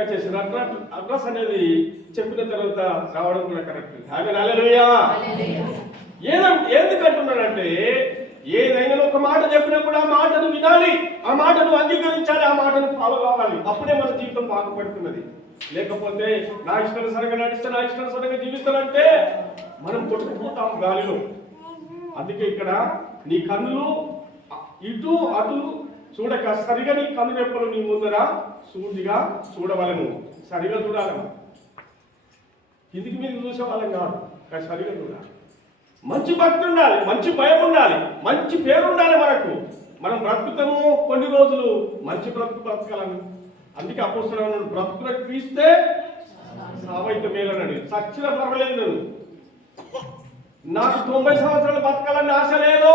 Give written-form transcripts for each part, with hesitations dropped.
చేసిన అడ్రస్ అనేది చెప్పిన తర్వాత రావడం కూడా కరెక్ట్. హల్లెలూయా. ఎందుకంటున్నాడంటే ఏదైనా ఒక మాట చెప్పినప్పుడు ఆ మాటను వినాలి, ఆ మాటను అంగీకరించాలి, ఆ మాటను ఫాలో కావాలి. అప్పుడే మన జీవితం బాగుపడుతున్నది. లేకపోతే నా ఇష్టానుసారంగా నడిస్తే నా ఇష్టానుసారంగా జీవిస్తానంటే మనం కొట్టుకుపోతాం గాలిలో. అందుకే ఇక్కడ నీ కన్నులు ఇటు అటు చూడక సరిగా నీ కన్ను రెప్పలు నీ ముందర సూటిగా చూడవలను. సరిగా చూడాలి, కిందికి మీద చూసే వాళ్ళం కాదు, కానీ సరిగా చూడాలి. మంచి భక్తి ఉండాలి, మంచి భయం ఉండాలి, మంచి పేరు ఉండాలి మనకు. మనం బ్రతుకుతాము కొన్ని రోజులు, మంచి బ్రతకాలని. అందుకే అపోస్తలుడు బ్రతుకున క్రీస్తే సావైతే మేలన్నాడు. సచ్చిన పర్వాలేదు, నాకు 90 సంవత్సరాలు బతకాలని ఆశ లేదు.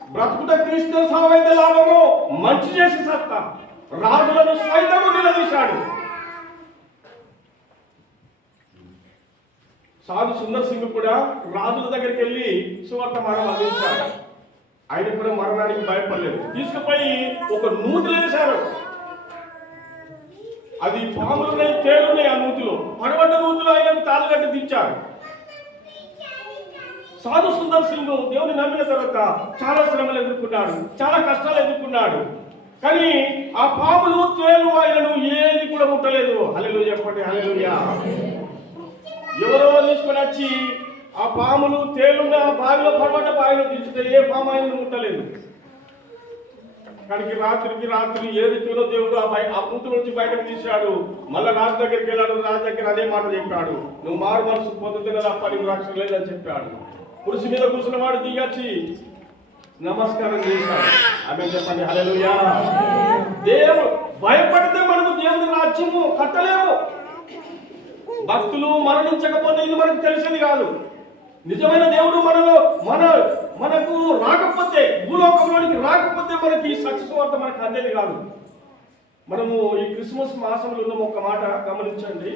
బ్రతుకుట క్రీస్తు సావైతే లాభము. మంచి చేసి సత్తా రాజులను సైతము నిలదీశాడు. సాధు సుందర్ సింగ్ కూడా రాజుల దగ్గరికి వెళ్ళి సువార్త మరణం అందించాడు. ఆయన కూడా మరణానికి భయపడలేదు. తీసుకుపోయి ఒక నూతిలో వేశారు. అది పాములున్నాయి, తేలున్నాయి. ఆ నూతిలో పడబడ్డ నూతిలో ఆయన తాళగట్టి దించారు. సాధు సుందర్ సింగ్ దేవుని నమ్మిన తర్వాత చాలా శ్రమలు ఎదుర్కొన్నాడు, చాలా కష్టాలు ఎదుర్కొన్నాడు. కానీ ఆ పాములు తేలు ఆయనను ఏది కూడా ముట్టలేదు. హల్లెలూయా చెప్పండి, హల్లెలూయా. ఎవరో తీసుకొని వచ్చి ఆ పాములు తేలున్న బావిలో పడబడ్డ బావిలో దించితే ఏ పాము ఆయనను ముట్టలేదు. కానీ రాత్రికి రాత్రి ఏ రీతిలో దేవుడు ఆ పూతుల నుంచి బయటకు తీశాడు. మళ్ళా రాజు దగ్గరికి వెళ్ళాడు. రాజు దగ్గర అదే మాట చెప్పాడు, నువ్వు మారు మనసు పొందుతున్న తప్ప నీకు రక్షణ లేదని చెప్పాడు. కుర్చీ మీద కూర్చున్న వాడు దిగచ్చి నమస్కారం చేశాడు. ఆమె చెప్పండి, హల్లెలూయా. దేవుడు భయపడితే మనము దేవుని రాజ్యము కట్టలేము. భక్తులు మరణించకపోతే ఇది మనకు తెలిసేది కాదు. నిజమైన దేవుడు మనకు రాకపోతే, భూలోకంలోనికి రాకపోతే మనకి ఈ సత్యసువార్త మనకు అందేది కాదు. మనము ఈ క్రిస్మస్ మాసంలో ఉన్న ఒక మాట గమనించండి.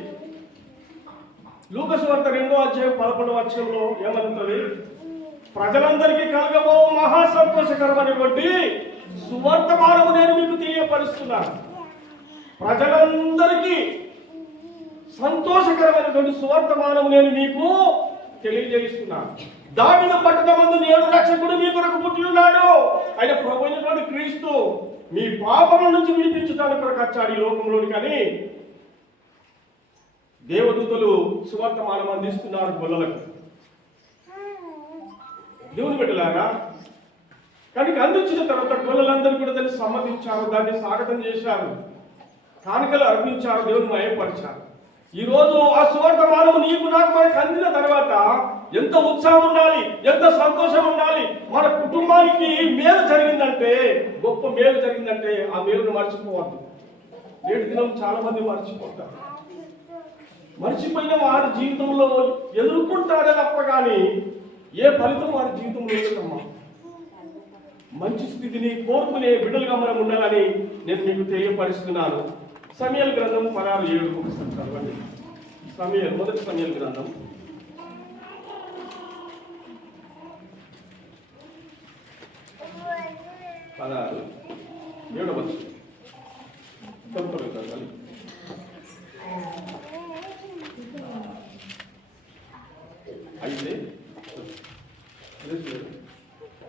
లూకా సువార్త 2వ అధ్యాయం 11వ వచనంలో ఏమనుంటుంది? ప్రజలందరికీ కలగబో మహా సంతోషకరమైనటువంటి సువర్తమానము నేను మీకు తెలియపరుస్తున్నాను. ప్రజలందరికీ సంతోషకరమైనటువంటి సువర్తమానము నేను మీకు తెలియజేస్తున్నాను. దావీదు పట్టణమందు నేడు రక్షకుడు మీ కొరకు పుట్టి ఉన్నాడు. ఆయన ప్రభువైనటువంటి క్రీస్తు మీ పాపముల నుంచి విడిపించడానికి కొరకు వచ్చాడు ఈ లోకంలోని. కానీ దేవదూతలు సువర్తమానం అందిస్తున్నారు గొల్లలకు. దేవుని బిడ్డలారా, కానీ అందించిన తర్వాత గొల్లలందరూ కూడా దాన్ని సమ్మతించారు, దాన్ని స్వాగతం చేశారు, కానుకలు అర్పించారు, దేవుని మయపరిచారు. ఈ రోజు ఆ సువర్తమానము నీకు నాకు మనకు అందిన తర్వాత ఎంత ఉత్సాహం ఉండాలి, ఎంత సంతోషం ఉండాలి. మన కుటుంబానికి మేలు జరిగిందంటే, గొప్ప మేలు జరిగిందంటే ఆ మేలును మర్చిపోవద్దు. నేటి దినం చాలా మంది మర్చిపోతారు. మర్చిపోయిన వారి జీవితంలో ఎదుర్కొంటారే తప్ప కానీ ఏ ఫలితం వారి జీవితంలో లేదమ్మా. మంచి స్థితిని కోరుకునే బిడ్డలుగా మనం ఉండాలని నేను మీకు తెలియపరుస్తున్నాను. సమూయేలు గ్రంథం 16:7 ఒకసారి చదవండి. మొదటి సమూయేలు గ్రంథం 16:7 చదవాలి.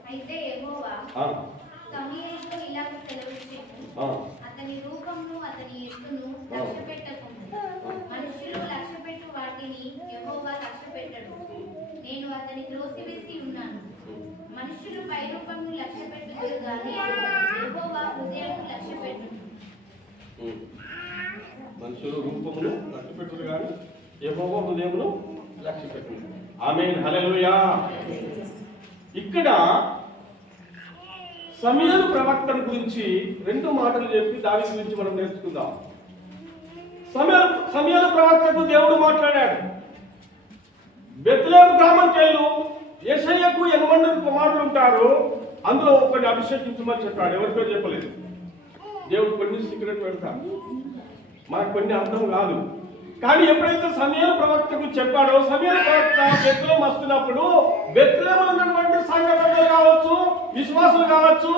అయితే యెహోవా సమూయేలుతో ఇలాగ సెలవిచ్చెను, అతని రూపమును అతని ఎత్తును లక్ష్యపెట్టకుము. మనుషులు లక్ష్యపెట్టు వాటిని యెహోవా లక్ష్యపెట్టడు. నేను అతని త్రోసివేసి ఉన్నాను. మనుషులు పై రూపమును లక్ష్యపెట్టుదురు గాని యెహోవా హృదయమును లక్ష్యపెట్టును. మనుషులు రూపమును లక్ష్యపెట్టుదురు గాని యెహోవా హృదయమును లక్ష్యపెట్టును. ఆమేన్, హల్లెలూయా. ఇక్కడ సమూయేలు ప్రవక్తన గురించి 2 మాటలు చెప్పి దావీదు గురించి మనం నేర్చుకుందాం. సమూయేలు ప్రవక్తకు దేవుడు మాట్లాడాడు. బెత్లెహేము గ్రామంకి వెళ్ళు, యెషయ్యకు 8 మంది కుమారులు ఉంటారు, అందులో ఒకరిని అభిషేకించమని చెప్పాడు. ఎవరి పేరు చెప్పలేదు. దేవుడు కొన్ని సీక్రెట్ పెడతాడు, మనకు కొన్ని అర్థం కాదు. కానీ ఎప్పుడైతే సమూయేలు ప్రవక్తకు చెప్పాడో, సమూయేలు ప్రవక్త బెత్లెహేము వస్తున్నప్పుడు బెత్లెహేములో ఉన్నటువంటి సంఘ ప్రజలు కావచ్చు, విశ్వాసులు కావచ్చు,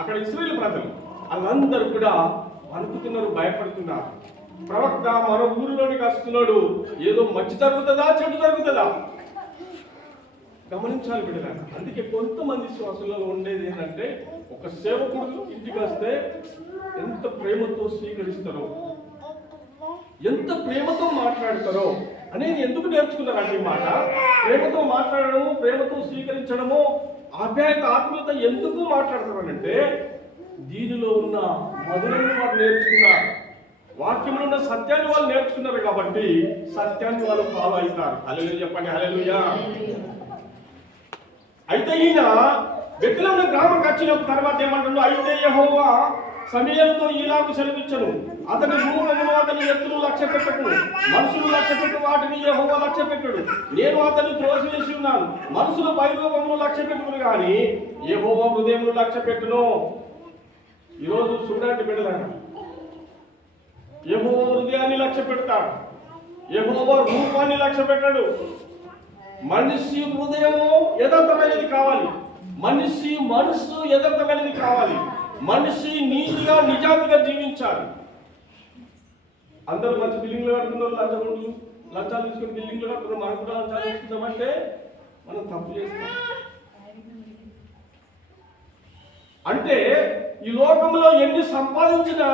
అక్కడ ఇశ్రాయేలు ప్రజలు వాళ్ళందరూ కూడా వణుకుతున్నారు, భయపడుతున్నారు. ప్రవక్త మన ఊరిలోనికి వస్తున్నాడు, ఏదో మంచి జరుగుతుందా చెడు జరుగుతుందా గమనించాలి బిడ్డలారా. అందుకే కొంతమంది విశ్వాసులలో ఉండేది ఏంటంటే, ఒక సేవకుడు ఇంటికి వస్తే ఎంత ప్రేమతో స్వీకరిస్తారో, ఎంత ప్రేమతో మాట్లాడతారో అనేది ఎందుకు నేర్చుకున్నారంటే ఈ మాట. ప్రేమతో మాట్లాడడము, ప్రేమతో స్వీకరించడము, ఆప్యాయత ఆత్మీయత ఎందుకు మాట్లాడతారనంటే, దీనిలో ఉన్న మధురను వారు నేర్చుకున్నారు, వాక్యంలో ఉన్న సత్యాన్ని వాళ్ళు నేర్చుకున్నారు కాబట్టి సత్యాన్ని వాళ్ళు ఫాలో అవుతారు. హల్లెలూయా చెప్పండి, హల్లెలూయా. అయితే ఈయన బెత్లెహేము గ్రామం వచ్చిన తర్వాత ఏమంటాడు, అయితే యెహోవా సమూయేలుతో ఇలాగు సెలవిచ్చెను, అతని రూపమును అతని ఎత్తును లక్ష్య పెట్టకు, మనుషులు లక్ష్య పెట్టు వాటిని యెహోవా లక్ష్య పెట్టడు. నేను అతన్ని త్రోసివేసి ఉన్నాను. మనుషులు పైరూపమును లక్ష్య పెట్టుకుని కానీ యెహోవా హృదయమును లక్ష్య పెట్టును. ఈరోజు చూడండి బిడ్డలారా, యెహోవా హృదయాన్ని లక్ష్య పెడతాడు, యెహోవా రూపాన్ని లక్ష్య పెట్టాడు. మనిషి హృదయము యథార్థమైనది కావాలి, మనిషి మనసు యథార్థమైనది కావాలి, మనిషి నీతిగా నిజాతిగా జీవించాలి. అందరూ మంచి బిల్డింగ్లు కడుతున్నారు, లంచాలు తీసుకుని బిల్డింగ్లు కడుతున్నారు, మనం కూడా లంచాలు తీసుకుంటామంటే మనం తప్పు చేస్తాం. అంటే ఈ లోకంలో ఎన్ని సంపాదించినా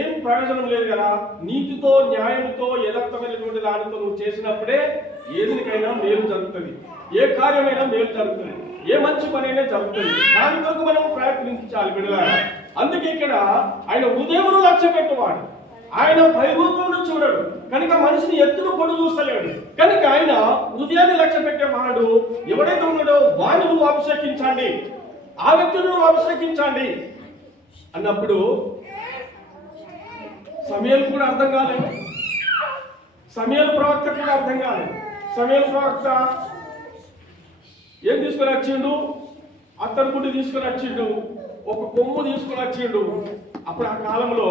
ఏం ప్రయోజనం లేదు కదా. నీతితో న్యాయంతో యథార్థమైనటువంటి దానితో నువ్వు చేసినప్పుడే ఏదికైనా మేలు జరుగుతుంది, ఏ కార్యమైనా మేలు జరుగుతుంది, ఏ మంచి పని అయినా జరుగుతుంది. దాని కొరకు మనం ప్రయత్నించాలి బిడ్డలారా. అందుకే ఇక్కడ ఆయన హృదయమును లక్ష్య పెట్టువాడు, ఆయన వైభవమును చూడడు కనుక మనిషిని ఎత్తును పొడు చూస్తలేడు. కనుక ఆయన హృదయాన్ని లక్ష్య పెట్టేవాడు. ఎవడైతే ఉన్నాడో వాడిని నువ్వు అభిషేకించండి, ఆ వ్యక్తిని నువ్వు అభిషేకించండి అన్నప్పుడు సమూయేలు కూడా అర్థం కాలేదు, సమూయేలు ప్రవక్త కూడా అర్థం కాలేదు. సమూయేలు ప్రవక్త ఏం తీసుకొని వచ్చిండు, అత్తరు గుడ్డి తీసుకొని వచ్చిండు, ఒక కొమ్ము తీసుకొని వచ్చిండు. అప్పుడు ఆ కాలంలో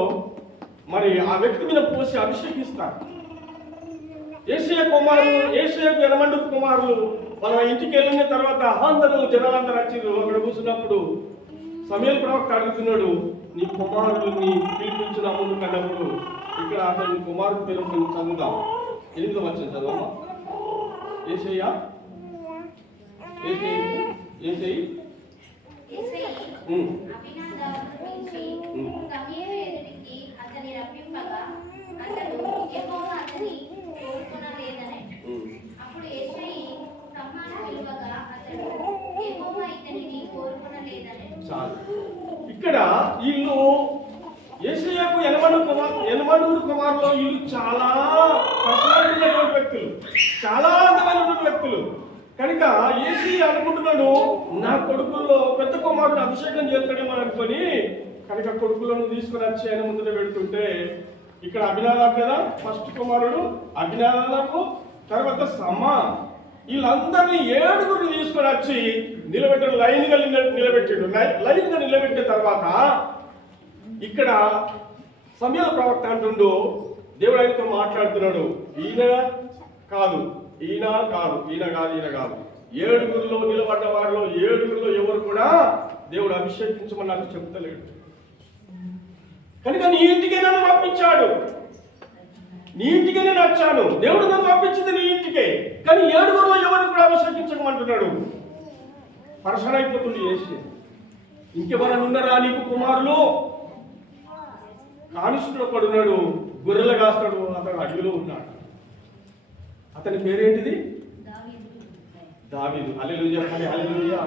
మరి ఆ వ్యక్తి మీద పోసి అభిషేకిస్తారు. ఏషియా కుమారులు, ఏషియాకు ఎనమండు కుమారులు వాళ్ళ ఇంటికి వెళ్ళిన తర్వాత అందరూ జనాలందరూ వచ్చిండ్రు. అక్కడ కూర్చున్నప్పుడు సమూయేలు ప్రవక్త అడుగుతున్నాడు, నీ కుమారుడిని పిలిపించిన ముందు కన్నప్పుడు ఇక్కడ అతని కుమారుడు పేరు చదువుదాం. 8వ వచనం చదవమ్మా. ఏషయ్యా ఇక్కడ వీళ్ళు యేషయ్యాకు ఎనమడుగురు కుమారులు, వీళ్ళు చాలా పర్సనాలిటీ ఉన్నటువంటి వ్యక్తులు, చాలా అందమైనటువంటి వ్యక్తులు. కనుక యేషయ్య అనుకుంటున్నాడు, నా కొడుకుల్లో పెద్ద కుమారుడు అభిషేకం చేస్తాడేమో అనుకొని కనుక కొడుకులను తీసుకుని వచ్చి ఆయన ముందు పెడుతుంటే, ఇక్కడ అభినాదాబు కదా ఫస్ట్ కుమారుడు, అభినాదాబు తర్వాత సమా, వీళ్ళందరినీ 7 తీసుకొని వచ్చి నిలబెట్టాడు, లైన్గా నిలబెట్టాడు. లైన్గా నిలబెట్టిన తర్వాత ఇక్కడ సమూయేలు ప్రవక్త అంటుండు, దేవుడు ఆయనతో మాట్లాడుతున్నాడు, ఈయన కాదు, ఈయన కాదు, ఈయన కాదు, ఈయన కాదు, 7 నిలబడ్డ వారిలో 7 ఎవరు కూడా దేవుడు అభిషేకించమని నాకు చెప్తలేడు. కనుక నీ ఇంటికే నన్ను పంపించాడు, నీ ఇంటికే నేను వచ్చాను, దేవుడు నన్ను పంపించింది నీ ఇంటికే. కానీ 7 ఎవరిని కూడా అభిషేకించమంటున్నాడు. పరసన అయిపోతుంది యేసు. ఇంకెవరన్నా ఉన్నారా నీకు కుమారులు? కానిష్ఠుడు ఒకడున్నాడు, గొర్రెలు కాస్తాడు, అతను అడవిలో ఉన్నాడు. అతని పేరేంటిది? దావీదు. హల్లెలూయా, హల్లెలూయా.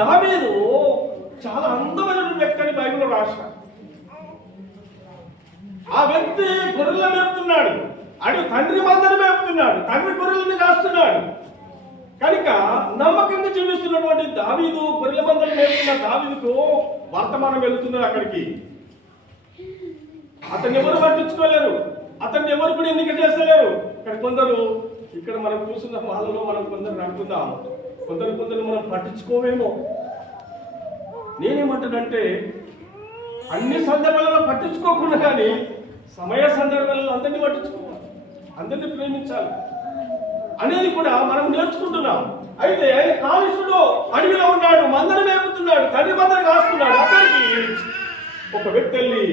దావీదు చాలా అందమైన వ్యక్తి అని బైబిల్లో రాశారు. ఆ వ్యక్తి గొర్రెలను మేపుతున్నాడు, తండ్రి మందను మేపుతున్నాడు, తండ్రి గొర్రెలను కాస్తున్నాడు. కనుక నమ్మకంగా జీవిస్తున్నటువంటి దావీదు, గొర్రెల మందను మేపుతున్న దావీదుకు వర్తమానం వెళుతున్నారు అక్కడికి. అతన్ని ఎవరు పట్టించుకోలేరు, అతన్ని ఎవరు కూడా ఎన్నిక చేస్తలేరు. కానీ కొందరు ఇక్కడ మనం చూస్తున్న వాళ్ళలో మనం కొందరు అనుకుందాం, కొందరు మనం పట్టించుకోవేమో. నేనేమంటానంటే అన్ని సందర్భాలలో పట్టించుకోకుండా కానీ సమయ సందర్భాలలో అందరినీ పట్టించుకోవాలి, అందరినీ ప్రేమించాలి అనేది కూడా మనం నేర్చుకుంటున్నాం. అయితే ఆయన కాలుష్యుడు అడవిలో ఉన్నాడు, మందను మేపుతున్నాడు, తండ్రి మందను కాస్తున్నాడు. అక్కడికి ఒక వ్యక్తి వెళ్ళి